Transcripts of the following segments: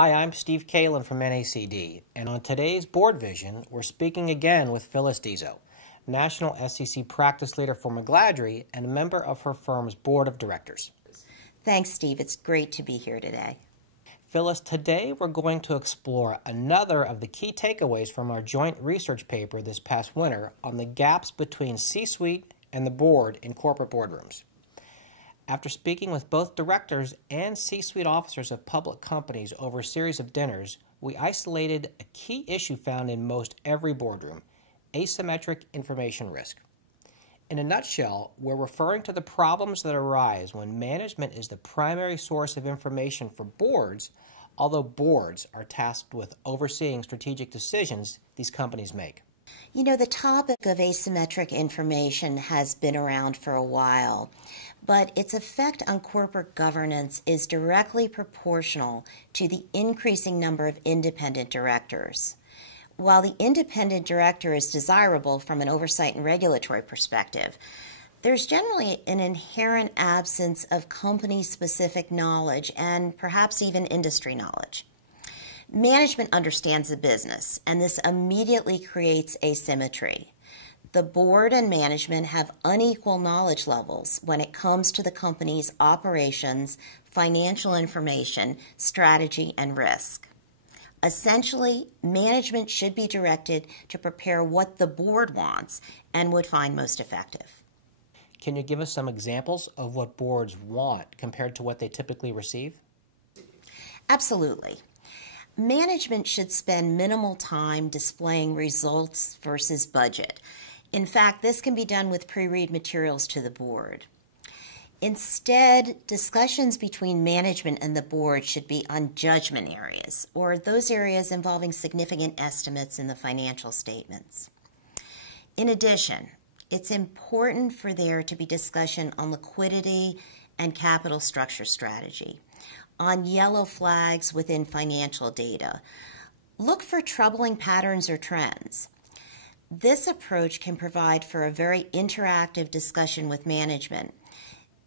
Hi, I'm Steve Kalan from NACD, and on today's BoardVision, we're speaking again with Phyllis Deiso, National SEC Practice Leader for McGladrey and a member of her firm's Board of Directors. Thanks, Steve. It's great to be here today. Phyllis, today we're going to explore another of the key takeaways from our joint research paper this past winter on the gaps between C-suite and the board in corporate boardrooms. After speaking with both directors and C-suite officers of public companies over a series of dinners, we isolated a key issue found in most every boardroom: asymmetric information risk. In a nutshell, we're referring to the problems that arise when management is the primary source of information for boards, although boards are tasked with overseeing strategic decisions these companies make. You know, the topic of asymmetric information has been around for a while, but its effect on corporate governance is directly proportional to the increasing number of independent directors. While the independent director is desirable from an oversight and regulatory perspective, there's generally an inherent absence of company-specific knowledge and perhaps even industry knowledge. Management understands the business, and this immediately creates asymmetry. The board and management have unequal knowledge levels when it comes to the company's operations, financial information, strategy, and risk. Essentially, management should be directed to prepare what the board wants and would find most effective. Can you give us some examples of what boards want compared to what they typically receive? Absolutely. Management should spend minimal time displaying results versus budget. In fact, this can be done with pre-read materials to the board. Instead, discussions between management and the board should be on judgment areas, or those areas involving significant estimates in the financial statements. In addition, it's important for there to be discussion on liquidity and capital structure strategy, on yellow flags within financial data. Look for troubling patterns or trends. This approach can provide for a very interactive discussion with management.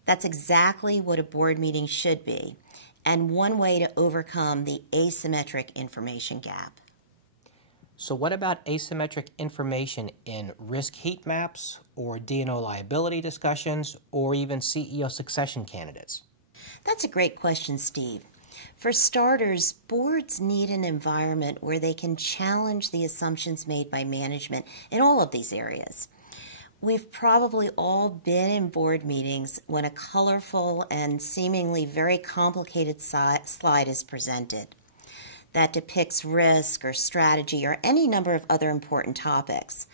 That's exactly what a board meeting should be, and one way to overcome the asymmetric information gap. So what about asymmetric information in risk heat maps or D&O liability discussions or even CEO succession candidates? That's a great question, Steve. For starters, boards need an environment where they can challenge the assumptions made by management in all of these areas. We've probably all been in board meetings when a colorful and seemingly very complicated slide is presented that depicts risk or strategy or any number of other important topics.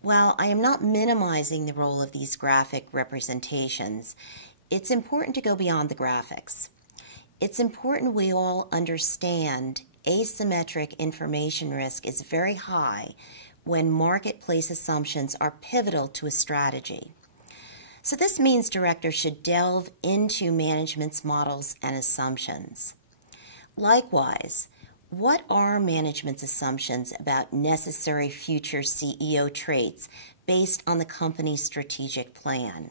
While I am not minimizing the role of these graphic representations, it's important to go beyond the graphics. It's important we all understand asymmetric information risk is very high when marketplace assumptions are pivotal to a strategy. So this means directors should delve into management's models and assumptions. Likewise, what are management's assumptions about necessary future CEO traits based on the company's strategic plan?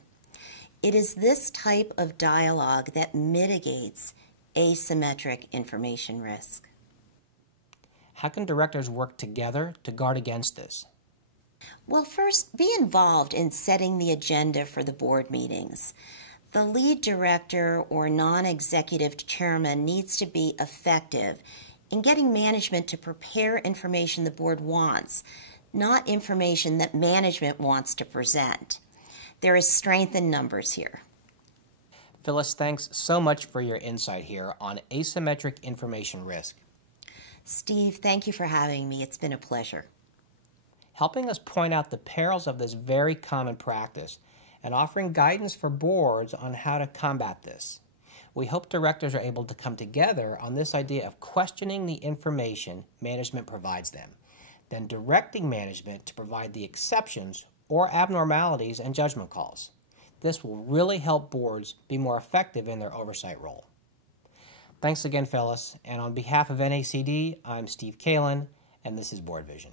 It is this type of dialogue that mitigates asymmetric information risk. How can directors work together to guard against this? Well, first, be involved in setting the agenda for the board meetings. The lead director or non-executive chairman needs to be effective in getting management to prepare information the board wants, not information that management wants to present. There is strength in numbers here. Phyllis, thanks so much for your insight here on asymmetric information risk. Steve, thank you for having me. It's been a pleasure. Helping us point out the perils of this very common practice and offering guidance for boards on how to combat this. We hope directors are able to come together on this idea of questioning the information management provides them, then directing management to provide the exceptions or abnormalities and judgment calls. This will really help boards be more effective in their oversight role. Thanks again, Phyllis, and on behalf of NACD, I'm Steve Kalan, and this is BoardVision.